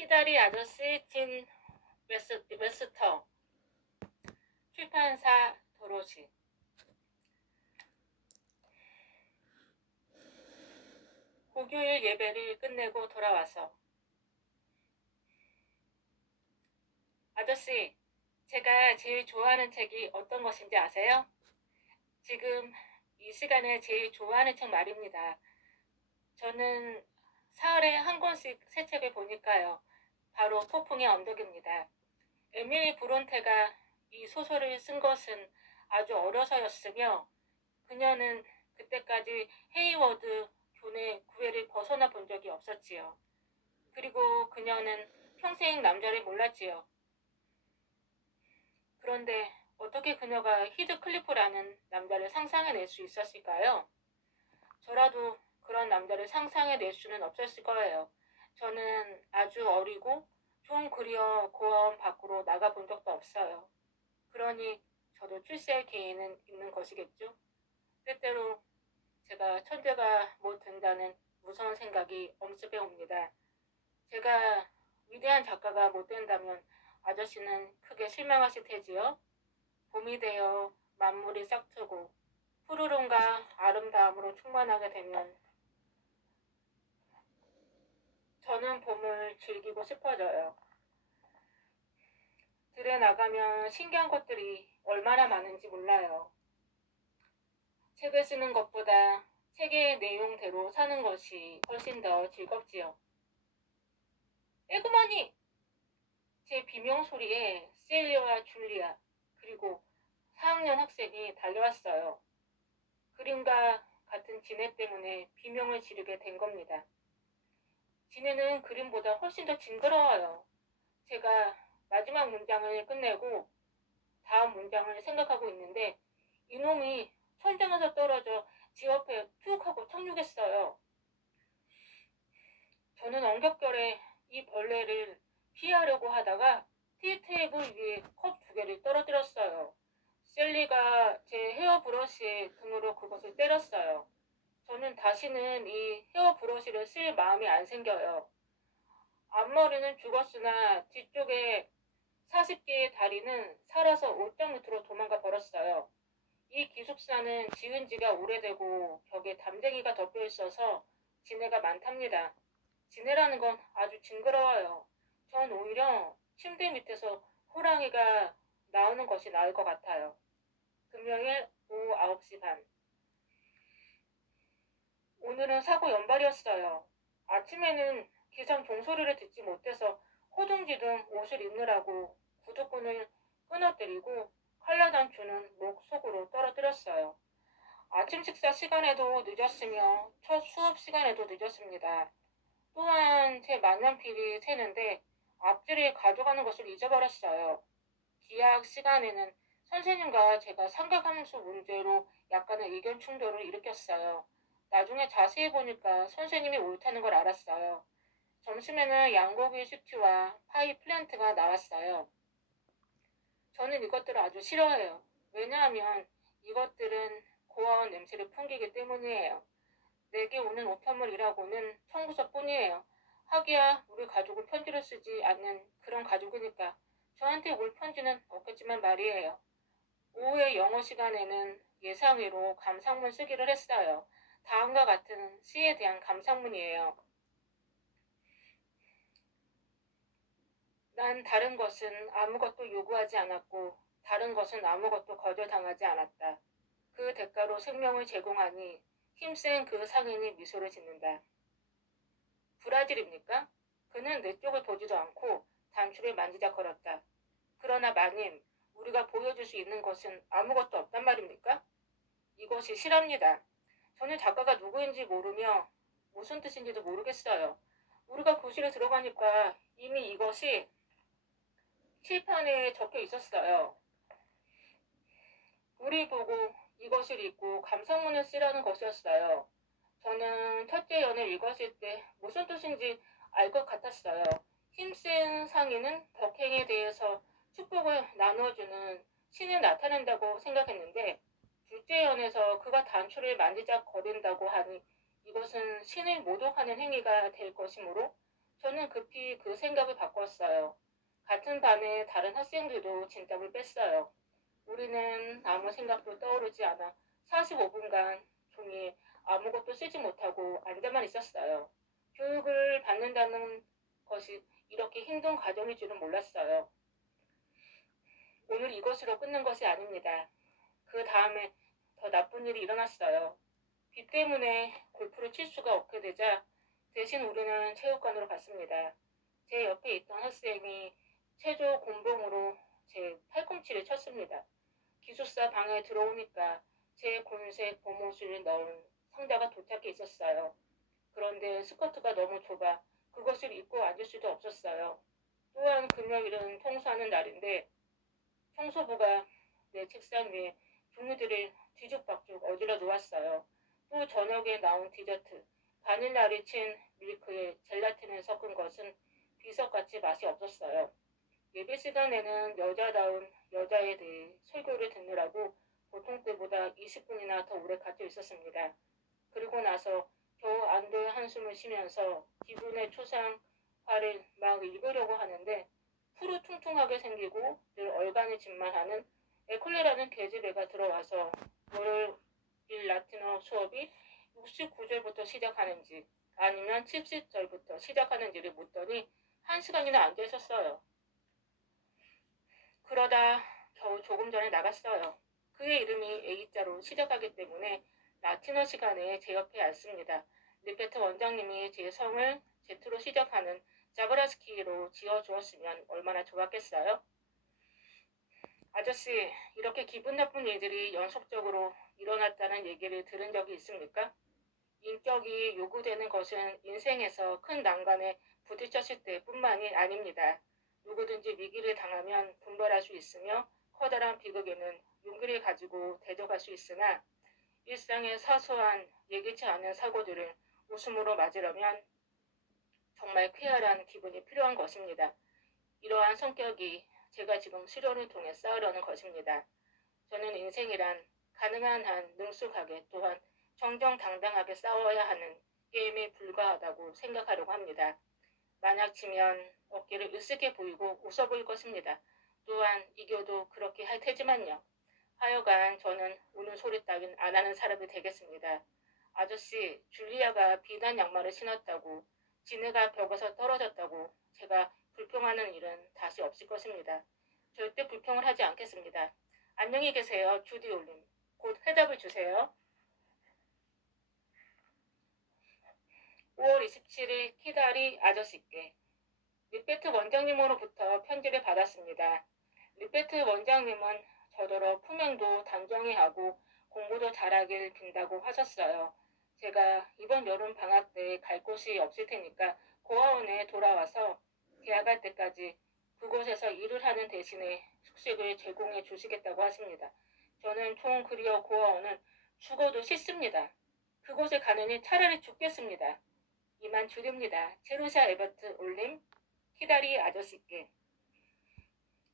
키다리 아저씨 진 웨스터 출판사 도로시. 고교일 예배를 끝내고 돌아와서 아저씨, 제가 제일 좋아하는 책이 어떤 것인지 아세요? 지금 이 시간에 제일 좋아하는 책 말입니다. 저는 사흘에 한 권씩 새 책을 보니까요. 바로 폭풍의 언덕입니다. 에밀리 브론테가 이 소설을 쓴 것은 아주 어려서였으며 그녀는 그때까지 헤이워드 교내 구애를 벗어나 본 적이 없었지요. 그리고 그녀는 평생 남자를 몰랐지요. 그런데 어떻게 그녀가 히드클리프라는 남자를 상상해낼 수 있었을까요? 저라도 그런 남자를 상상해낼 수는 없었을 거예요. 저는 아주 어리고 존 그리어 고아원 밖으로 나가본 적도 없어요. 그러니 저도 출세할 기회는 있는 것이겠죠. 때때로 제가 천재가 못 된다는 무서운 생각이 엄습해 옵니다. 제가 위대한 작가가 못 된다면 아저씨는 크게 실망하실 테지요. 봄이 되어 만물이 싹트고 푸르름과 아름다움으로 충만하게 되면 저는 봄을 즐기고 싶어져요. 들에 나가면 신기한 것들이 얼마나 많은지 몰라요. 책을 쓰는 것보다 책의 내용대로 사는 것이 훨씬 더 즐겁지요. 에그머니! 제 비명 소리에 셀리와 줄리아 그리고 4학년 학생이 달려왔어요. 그림과 같은 지네 때문에 비명을 지르게 된 겁니다. 지네는 그림보다 훨씬 더 징그러워요. 제가 마지막 문장을 끝내고 다음 문장을 생각하고 있는데 이놈이 천장에서 떨어져 지 옆에 툭 하고 착륙했어요. 저는 엉겹결에 이 벌레를 피하려고 하다가 티테이블 위에 컵 2개를 떨어뜨렸어요. 셀리가 제 헤어 브러쉬에 등으로 그것을 때렸어요. 저는 다시는 이 헤어 브러쉬를 쓸 마음이 안 생겨요. 앞머리는 죽었으나 뒤쪽에 40개의 다리는 살아서 옷장 밑으로 도망가 버렸어요. 이 기숙사는 지은 지가 오래되고 벽에 담쟁이가 덮여 있어서 지네가 많답니다. 지네라는 건 아주 징그러워요. 전 오히려 침대 밑에서 호랑이가 나오는 것이 나을 것 같아요. 금요일 오후 9시 반. 오늘은 사고 연발이었어요. 아침에는 기상 종소리를 듣지 못해서 호둥지둥 옷을 입느라고 구두끈을 끊어뜨리고 칼라단추는 목 속으로 떨어뜨렸어요. 아침 식사 시간에도 늦었으며 첫 수업 시간에도 늦었습니다. 또한 제 만년필이 새는데 앞줄을 가져가는 것을 잊어버렸어요. 기하학 시간에는 선생님과 제가 삼각함수 문제로 약간의 의견 충돌을 일으켰어요. 나중에 자세히 보니까 선생님이 옳다는 걸 알았어요. 점심에는 양고기 스튜와 파이 플랜트가 나왔어요. 저는 이것들을 아주 싫어해요. 왜냐하면 이것들은 고아원 냄새를 풍기기 때문이에요. 내게 오는 우편물이라고는 청구서뿐이에요. 하기야 우리 가족은 편지를 쓰지 않는 그런 가족이니까 저한테 올 편지는 없겠지만 말이에요. 오후의 영어 시간에는 예상외로 감상문 쓰기를 했어요. 다음과 같은 시에 대한 감상문이에요. 난 다른 것은 아무것도 요구하지 않았고 다른 것은 아무것도 거절당하지 않았다. 그 대가로 생명을 제공하니 힘센 그 상인이 미소를 짓는다. 브라질입니까? 그는 내 쪽을 보지도 않고 단추를 만지작거렸다. 그러나 마님, 우리가 보여줄 수 있는 것은 아무것도 없단 말입니까? 이것이 실합니다. 저는 작가가 누구인지 모르며 무슨 뜻인지도 모르겠어요. 우리가 교실에 들어가니까 이미 이것이 칠판에 적혀 있었어요. 우리 보고 이것을 읽고 감상문을 쓰라는 것이었어요. 저는 첫째 연을 읽었을 때 무슨 뜻인지 알 것 같았어요. 힘센 상인은 덕행에 대해서 축복을 나누어주는 신을 나타낸다고 생각했는데 둘째 연에서 그가 단추를 만지작거린다고 하니 이것은 신을 모독하는 행위가 될 것이므로 저는 급히 그 생각을 바꿨어요. 같은 반의 다른 학생들도 진땀을 뺐어요. 우리는 아무 생각도 떠오르지 않아 45분간 종이에 아무것도 쓰지 못하고 앉아만 있었어요. 교육을 받는다는 것이 이렇게 힘든 과정일 줄은 몰랐어요. 오늘 이것으로 끝난 것이 아닙니다. 그 다음에 더 나쁜 일이 일어났어요. 비 때문에 골프를 칠 수가 없게 되자 대신 우리는 체육관으로 갔습니다. 제 옆에 있던 학생이 체조 곤봉으로 제 팔꿈치를 쳤습니다. 기숙사 방에 들어오니까 제 곤색 봄옷을 넣은 상자가 도착해 있었어요. 그런데 스커트가 너무 좁아 그것을 입고 앉을 수도 없었어요. 또한 금요일은 청소하는 날인데 청소부가 내 책상 위에 종이들을 뒤죽박죽 어질러 놓았어요. 또 저녁에 나온 디저트, 바닐라를 친 밀크에 젤라틴을 섞은 것은 비석같이 맛이 없었어요. 예배 시간에는 여자다운 여자에 대해 설교를 듣느라고 보통 때보다 20분이나 더 오래 갇혀 있었습니다. 그리고 나서 겨우 안도의 한숨을 쉬면서 기분의 초상화를 막 읽으려고 하는데 푸르퉁퉁하게 생기고 늘 얼간이짓만 하는 에콜레라는 계집애가 들어와서 월요일 라틴어 수업이 69절부터 시작하는지 아니면 70절부터 시작하는지를 묻더니 1시간이나 앉아 있었어요. 그러다 겨우 조금 전에 나갔어요. 그의 이름이 A자로 시작하기 때문에 라틴어 시간에 제 옆에 앉습니다. 리페트 원장님이 제 성을 Z로 시작하는 자브라스키로 지어주었으면 얼마나 좋았겠어요? 아저씨, 이렇게 기분 나쁜 일들이 연속적으로 일어났다는 얘기를 들은 적이 있습니까? 인격이 요구되는 것은 인생에서 큰 난관에 부딪혔을 때뿐만이 아닙니다. 누구든지 위기를 당하면 분별할 수 있으며 커다란 비극에는 용기를 가지고 대적할 수 있으나 일상의 사소한 예기치 않은 사고들을 웃음으로 맞으려면 정말 쾌활한 기분이 필요한 것입니다. 이러한 성격이 제가 지금 수련을 통해 쌓으려는 것입니다. 저는 인생이란 가능한 한 능숙하게 또한 정정당당하게 싸워야 하는 게임에 불과하다고 생각하려고 합니다. 만약 지면 어깨를 으쓱해 보이고 웃어 보일 것입니다. 또한 이겨도 그렇게 할 테지만요. 하여간 저는 우는 소리 따윈 안 하는 사람이 되겠습니다. 아저씨, 줄리아가 비단 양말을 신었다고 지네가 벽에서 떨어졌다고 제가 불평하는 일은 다시 없을 것입니다. 절대 불평을 하지 않겠습니다. 안녕히 계세요, 주디 올림. 곧 해답을 주세요. 5월 27일 키다리 아저씨께 리페트 원장님으로부터 편지를 받았습니다. 리페트 원장님은 저더러 품행도 단정히 하고 공부도 잘하길 빈다고 하셨어요. 제가 이번 여름 방학 때 갈 곳이 없을 테니까 고아원에 돌아와서 계약할 때까지 그곳에서 일을 하는 대신에 숙식을 제공해 주시겠다고 하십니다. 저는 총 그리어 고아원은 죽어도 싫습니다. 그곳에 가느니 차라리 죽겠습니다. 이만 줄입니다. 제루샤 에버트 올림 키다리 아저씨께.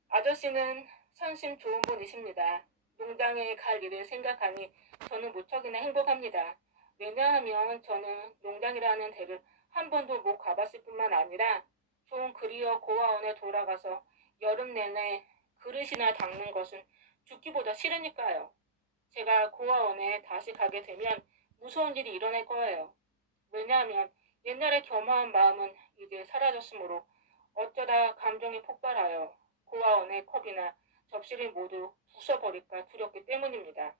아저씨는 선심 좋은 분이십니다. 농장에 갈 일을 생각하니 저는 무척이나 행복합니다. 왜냐하면 저는 농장이라는 데를 한 번도 못 가봤을 뿐만 아니라 좀 그리어 고아원에 돌아가서 여름 내내 그릇이나 닦는 것은 죽기보다 싫으니까요. 제가 고아원에 다시 가게 되면 무서운 일이 일어날 거예요. 왜냐하면 옛날의 겸허한 마음은 이제 사라졌으므로 어쩌다 감정이 폭발하여 고아원의 컵이나 접시를 모두 부숴버릴까 두렵기 때문입니다.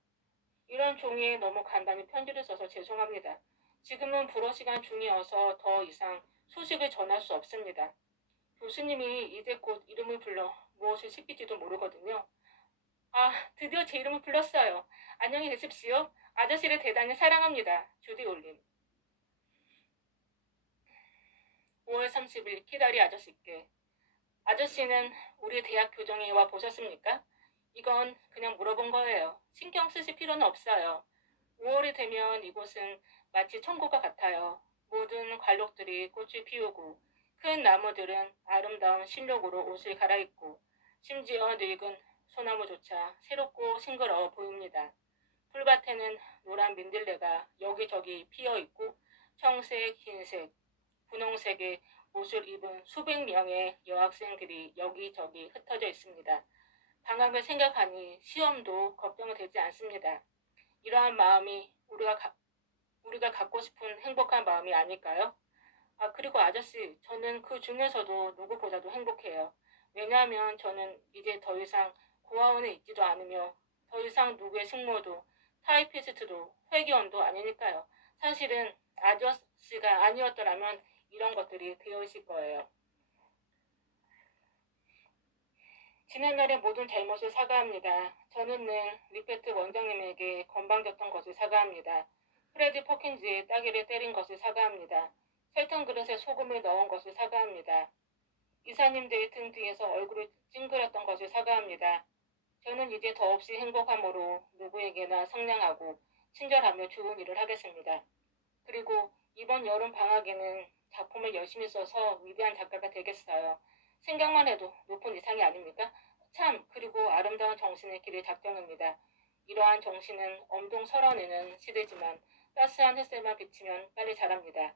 이런 종이에 너무 간단히 편지를 써서 죄송합니다. 지금은 불어 시간 중이어서 더 이상 소식을 전할 수 없습니다. 교수님이 이제 곧 이름을 불러 무엇을 시킬지도 모르거든요. 아, 드디어 제 이름을 불렀어요. 안녕히 계십시오. 아저씨를 대단히 사랑합니다. 주디 올림. 5월 30일 키다리 아저씨께. 아저씨는 우리 대학 교정에 와 보셨습니까? 이건 그냥 물어본 거예요. 신경 쓰실 필요는 없어요. 5월이 되면 이곳은 마치 천국과 같아요. 모든 관록들이 꽃을 피우고 큰 나무들은 아름다운 신록으로 옷을 갈아입고 심지어 늙은 소나무조차 새롭고 싱그러워 보입니다. 풀밭에는 노란 민들레가 여기저기 피어있고 청색, 흰색, 분홍색의 옷을 입은 수백 명의 여학생들이 여기저기 흩어져 있습니다. 방학을 생각하니 시험도 걱정이 되지 않습니다. 이러한 마음이 우리가 갖고 싶은 행복한 마음이 아닐까요? 그리고 아저씨, 저는 그 중에서도 누구보다도 행복해요. 왜냐하면 저는 이제 더 이상 고아원에 있지도 않으며 더 이상 누구의 식모도 타이피스트도 회계원도 아니니까요. 사실은 아저씨가 아니었더라면 이런 것들이 되어 있을 거예요. 지난날의 모든 잘못을 사과합니다. 저는 늘 리페트 원장님에게 건방졌던 것을 사과합니다. 프레디 포킨즈의 따귀를 때린 것을 사과합니다. 설탕 그릇에 소금을 넣은 것을 사과합니다. 이사님들 등 뒤에서 얼굴을 찡그렸던 것을 사과합니다. 저는 이제 더없이 행복함으로 누구에게나 상냥하고 친절하며 좋은 일을 하겠습니다. 그리고 이번 여름 방학에는 작품을 열심히 써서 위대한 작가가 되겠어요. 생각만 해도 높은 이상이 아닙니까? 참, 그리고 아름다운 정신의 길을 작정합니다. 이러한 정신은 엄동 설원에는 시들지만 따스한 햇살만 비치면 빨리 자랍니다.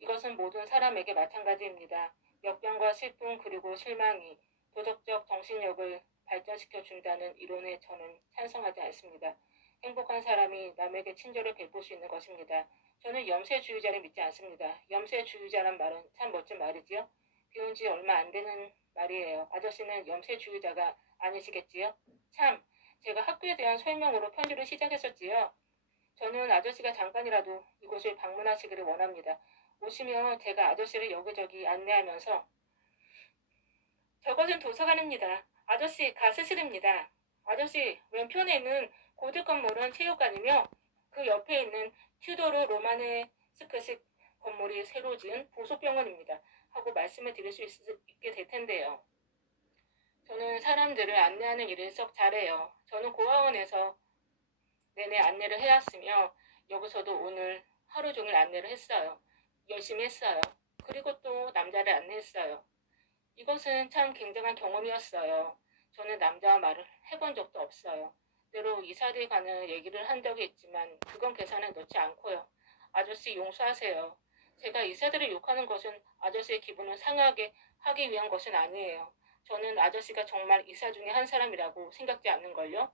이것은 모든 사람에게 마찬가지입니다. 역병과 슬픔 그리고 실망이 도덕적 정신력을 발전시켜 준다는 이론에 저는 찬성하지 않습니다. 행복한 사람이 남에게 친절을 베풀 수 있는 것입니다. 저는 염세주의자를 믿지 않습니다. 염세주의자란 말은 참 멋진 말이지요. 비운 지 얼마 안 되는 말이에요. 아저씨는 염세주의자가 아니시겠지요? 참, 제가 학교에 대한 설명으로 편지를 시작했었지요. 저는 아저씨가 잠깐이라도 이곳을 방문하시기를 원합니다. 오시면 제가 아저씨를 여기저기 안내하면서 저것은 도서관입니다. 아저씨 가스실입니다. 아저씨 왼편에 있는 고대 건물은 체육관이며 그 옆에 있는 튜도르 로마네스크식 건물이 새로 지은 보소병원입니다. 하고 말씀을 드릴 수 있게 될 텐데요. 저는 사람들을 안내하는 일을 썩 잘해요. 저는 고아원에서 내내 안내를 해왔으며 여기서도 오늘 하루 종일 안내를 했어요. 열심히 했어요. 그리고 또 남자를 안내했어요. 이것은 참 굉장한 경험이었어요. 저는 남자와 말을 해본 적도 없어요. 때로 이사들 간의 얘기를 한 적이 있지만 그건 계산에 넣지 않고요. 아저씨 용서하세요. 제가 이사들을 욕하는 것은 아저씨의 기분을 상하게 하기 위한 것은 아니에요. 저는 아저씨가 정말 이사 중에 한 사람이라고 생각지 않는걸요.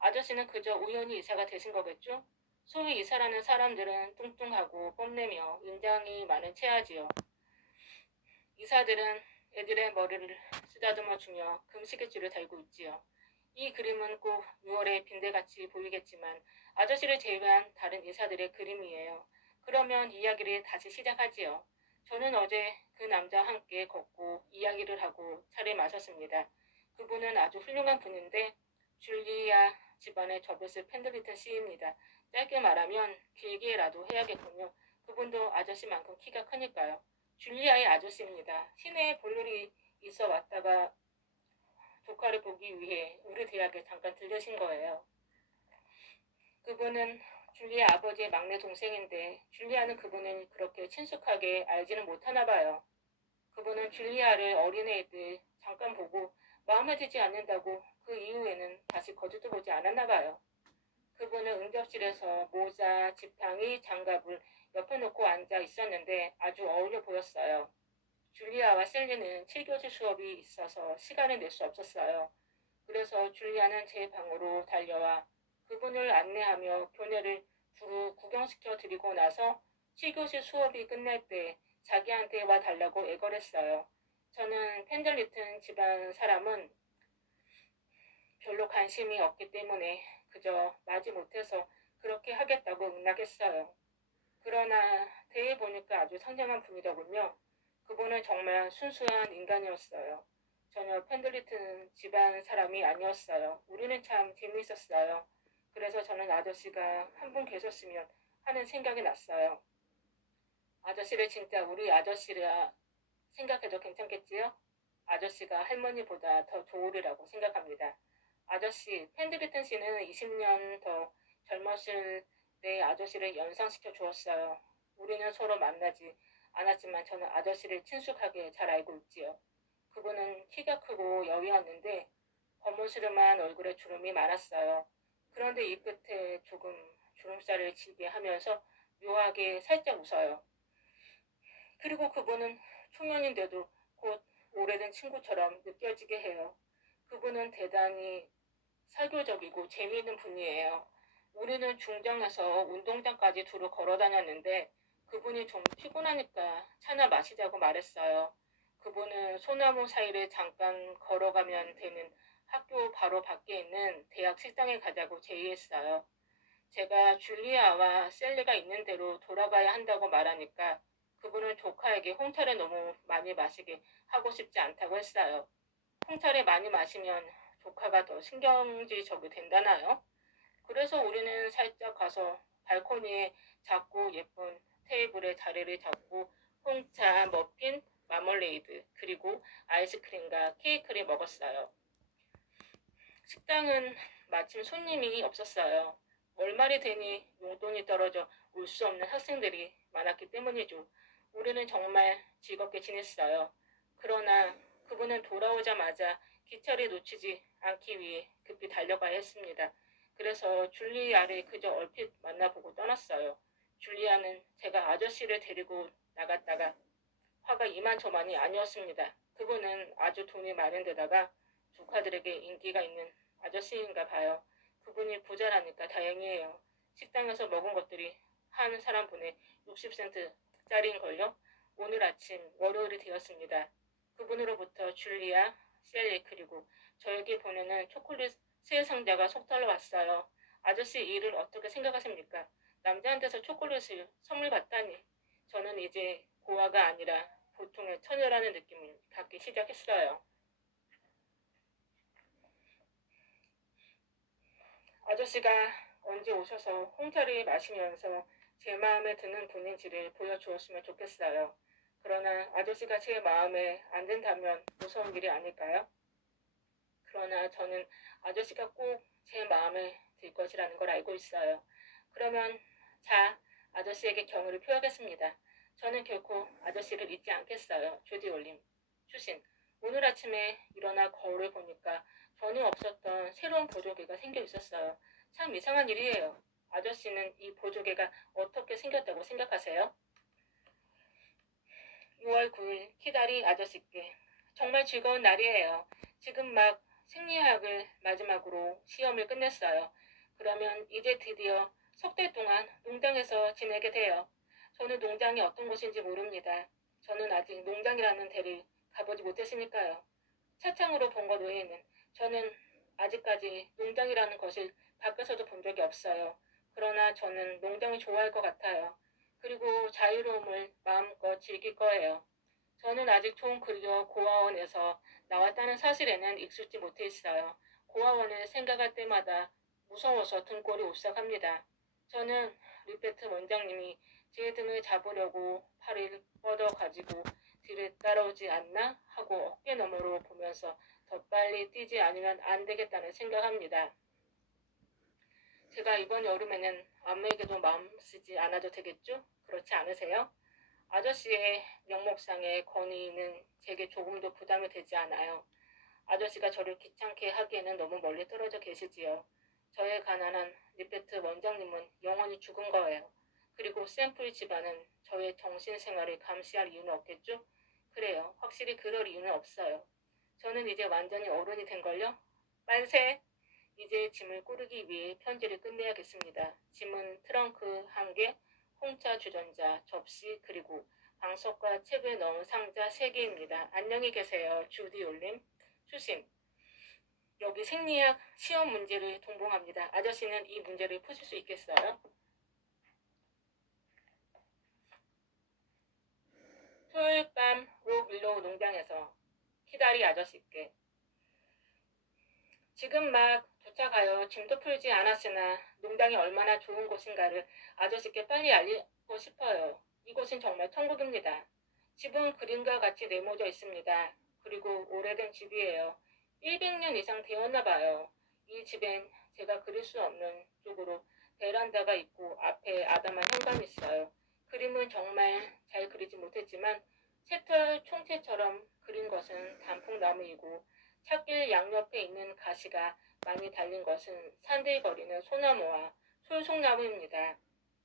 아저씨는 그저 우연히 이사가 되신 거겠죠? 소위 이사라는 사람들은 뚱뚱하고 뽐내며 인장이 많은 체하지요. 이사들은 애들의 머리를 쓰다듬어 주며 금시계줄을 달고 있지요. 이 그림은 꼭 6월의 빈대같이 보이겠지만 아저씨를 제외한 다른 이사들의 그림이에요. 그러면 이야기를 다시 시작하지요. 저는 어제 그 남자와 함께 걷고 이야기를 하고 차를 마셨습니다. 그분은 아주 훌륭한 분인데 줄리아 집안의 저베스 펜들리턴 씨입니다. 짧게 말하면 길게라도 해야겠군요. 그분도 아저씨만큼 키가 크니까요. 줄리아의 아저씨입니다. 시내에 볼 일이 있어 왔다가 조카를 보기 위해 우리 대학에 잠깐 들르신 거예요. 그분은 줄리아 아버지의 막내 동생인데 줄리아는 그분을 그렇게 친숙하게 알지는 못하나 봐요. 그분은 줄리아를 어린애들 잠깐 보고 마음에 들지 않는다고 그 이후에는 다시 거두도 보지 않았나 봐요. 그분은 응접실에서 모자, 지팡이, 장갑을 옆에 놓고 앉아 있었는데 아주 어울려 보였어요. 줄리아와 셀리는 7교시 수업이 있어서 시간을 낼 수 없었어요. 그래서 줄리아는 제 방으로 달려와 그분을 안내하며 교내를 두루 구경시켜 드리고 나서 7교시 수업이 끝날 때 자기한테 와 달라고 애걸했어요. 저는 펜들리튼 집안 사람은 별로 관심이 없기 때문에 그저 마지 못해서 그렇게 하겠다고 응낙했어요. 그러나 대해 보니까 아주 상냥한 분이더군요. 그분은 정말 순수한 인간이었어요. 전혀 펜들리튼 집안 사람이 아니었어요. 우리는 참 재미있었어요. 그래서 저는 아저씨가 한 분 계셨으면 하는 생각이 났어요. 아저씨를 진짜 우리 아저씨라 생각해도 괜찮겠지요? 아저씨가 할머니보다 더 좋으리라고 생각합니다. 아저씨, 펜들리튼 씨는 20년 더 젊었을 때 아저씨를 연상시켜 주었어요. 우리는 서로 만나지 않았지만 저는 아저씨를 친숙하게 잘 알고 있지요. 그분은 키가 크고 여위였는데 거무스름한 얼굴에 주름이 많았어요. 그런데 이 끝에 조금 주름살을 지게 하면서 묘하게 살짝 웃어요. 그리고 그분은 초면인데도 곧 오래된 친구처럼 느껴지게 해요. 그분은 대단히 설교적이고 재미있는 분이에요. 우리는 중정에서 운동장까지 두루 걸어 다녔는데 그분이 좀 피곤하니까 차나 마시자고 말했어요. 그분은 소나무 사이를 잠깐 걸어가면 되는 학교 바로 밖에 있는 대학 식당에 가자고 제의했어요. 제가 줄리아와 셀리가 있는 대로 돌아가야 한다고 말하니까 그분은 조카에게 홍차를 너무 많이 마시게 하고 싶지 않다고 했어요. 홍차를 많이 마시면 조카가 더 신경질적이 된다나요? 그래서 우리는 살짝 가서 발코니에 작고 예쁜 테이블에 자리를 잡고 홍차, 머핀, 마멀레이드, 그리고 아이스크림과 케이크를 먹었어요. 식당은 마침 손님이 없었어요. 월말이 되니 용돈이 떨어져 올 수 없는 학생들이 많았기 때문이죠. 우리는 정말 즐겁게 지냈어요. 그러나 그분은 돌아오자마자 기차를 놓치지 않기 위해 급히 달려가야 했습니다. 그래서 줄리아를 그저 얼핏 만나보고 떠났어요. 줄리아는 제가 아저씨를 데리고 나갔다가 화가 이만저만이 아니었습니다. 그분은 아주 돈이 많은 데다가 조카들에게 인기가 있는 아저씨인가 봐요. 그분이 부자라니까 다행이에요. 식당에서 먹은 것들이 한 사람분의 60센트짜리인걸요. 오늘 아침 월요일이 되었습니다. 그분으로부터 줄리아, 셀리 그리고 저에게 보내는 초콜릿 세 상자가 속달러 왔어요. 아저씨 이 일을 어떻게 생각하십니까? 남자한테서 초콜릿을 선물 받다니. 저는 이제 고아가 아니라 보통의 처녀라는 느낌을 갖기 시작했어요. 아저씨가 언제 오셔서 홍차를 마시면서 제 마음에 드는 분인지를 보여주었으면 좋겠어요. 그러나 아저씨가 제 마음에 안 든다면 무서운 일이 아닐까요? 그러나 저는 아저씨가 꼭 제 마음에 들 것이라는 걸 알고 있어요. 그러면 자, 아저씨에게 경의를 표하겠습니다. 저는 결코 아저씨를 잊지 않겠어요. 조디 올림. 추신. 오늘 아침에 일어나 거울을 보니까 전혀 없었던 새로운 보조개가 생겨 있었어요. 참 이상한 일이에요. 아저씨는 이 보조개가 어떻게 생겼다고 생각하세요? 6월 9일 키다리 아저씨께. 정말 즐거운 날이에요. 지금 막 생리학을 마지막으로 시험을 끝냈어요. 그러면 이제 드디어 석 달 동안 농장에서 지내게 돼요. 저는 농장이 어떤 곳인지 모릅니다. 저는 아직 농장이라는 데를 가보지 못했으니까요. 차창으로 본 것 외에는 저는 아직까지 농장이라는 것을 밖에서도 본 적이 없어요. 그러나 저는 농장을 좋아할 것 같아요. 그리고 자유로움을 마음껏 즐길 거예요. 저는 아직 총 그리어 고아원에서 나왔다는 사실에는 익숙지 못해 있어요. 고아원을 생각할 때마다 무서워서 등골이 오싹합니다. 저는 리페트 원장님이 제 등을 잡으려고 팔을 뻗어 가지고 뒤를 따라오지 않나 하고 어깨 너머로 보면서 더 빨리 뛰지 않으면 안 되겠다는 생각합니다. 제가 이번 여름에는 아무에게도 마음 쓰지 않아도 되겠죠? 그렇지 않으세요? 아저씨의 명목상의 권위는 제게 조금도 부담이 되지 않아요. 아저씨가 저를 귀찮게 하기에는 너무 멀리 떨어져 계시지요. 저의 가난한 리페트 원장님은 영원히 죽은 거예요. 그리고 샘플 집안은 저의 정신생활을 감시할 이유는 없겠죠? 그래요. 확실히 그럴 이유는 없어요. 저는 이제 완전히 어른이 된걸요? 만세! 이제 짐을 꾸르기 위해 편지를 끝내야겠습니다. 짐은 트렁크 1개, 홍차 주전자, 접시, 그리고 방석과 책을 넣은 상자 3개입니다. 안녕히 계세요. 주디 올림. 수신. 여기 생리학 시험 문제를 동봉합니다. 아저씨는 이 문제를 푸실 수 있겠어요? 토요일 밤 록윌로우 농장에서 키다리 아저씨께. 지금 막 도착하여 짐도 풀지 않았으나 농장이 얼마나 좋은 곳인가를 아저씨께 빨리 알리고 싶어요. 이곳은 정말 천국입니다. 집은 그림과 같이 네모져 있습니다. 그리고 오래된 집이에요. 100년 이상 되었나 봐요. 이 집엔 제가 그릴 수 없는 쪽으로 베란다가 있고 앞에 아담한 현관이 있어요. 그림은 정말 잘 그리지 못했지만 새털 총체처럼 그린 것은 단풍나무이고 찻길 양옆에 있는 가시가 많이 달린 것은 산들거리는 소나무와 솔송나무입니다.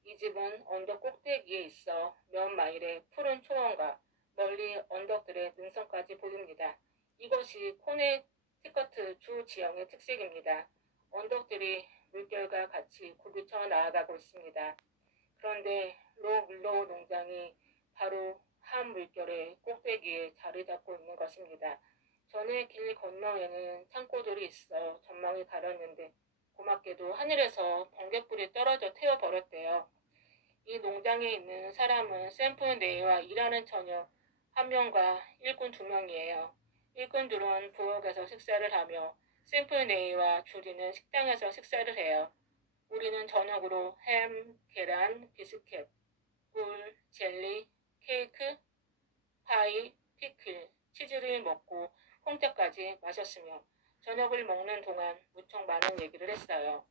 이 집은 언덕 꼭대기에 있어 몇 마일의 푸른 초원과 멀리 언덕들의 능선까지 보입니다. 이것이 코네티커트 주 지형의 특색입니다. 언덕들이 물결과 같이 굽이쳐 나아가고 있습니다. 그런데 록윌로우 농장이 바로 한 물결의 꼭대기에 자리 잡고 있는 것입니다. 전에 길 건너에는 창고들이 있어 전망이 가렸는데 고맙게도 하늘에서 번갯불이 떨어져 태워버렸대요. 이 농장에 있는 사람은 샘플네이와 일하는 처녀 한 명과 일꾼 두 명이에요. 일꾼들은 부엌에서 식사를 하며 샘플네이와 주리는 식당에서 식사를 해요. 우리는 저녁으로 햄, 계란, 비스켓, 꿀, 젤리, 케이크, 파이, 피클, 치즈를 먹고 홍차까지 마셨으며 저녁을 먹는 동안 무척 많은 얘기를 했어요.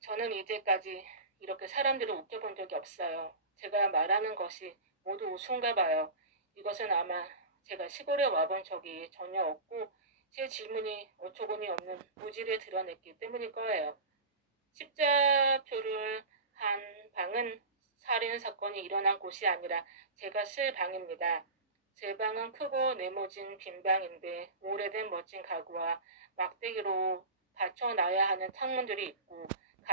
저는 이제까지 이렇게 사람들을 웃겨본 적이 없어요. 제가 말하는 것이 모두 웃음가 봐요. 이것은 아마 제가 시골에 와본 적이 전혀 없고 제 질문이 어처구니 없는 무지를 드러냈기 때문일 거예요. 십자표를 한 방은 살인 사건이 일어난 곳이 아니라 제가 쓸 방입니다. 제 방은 크고 네모진 빈 방인데 오래된 멋진 가구와 막대기로 받쳐놔야 하는 창문들이 있고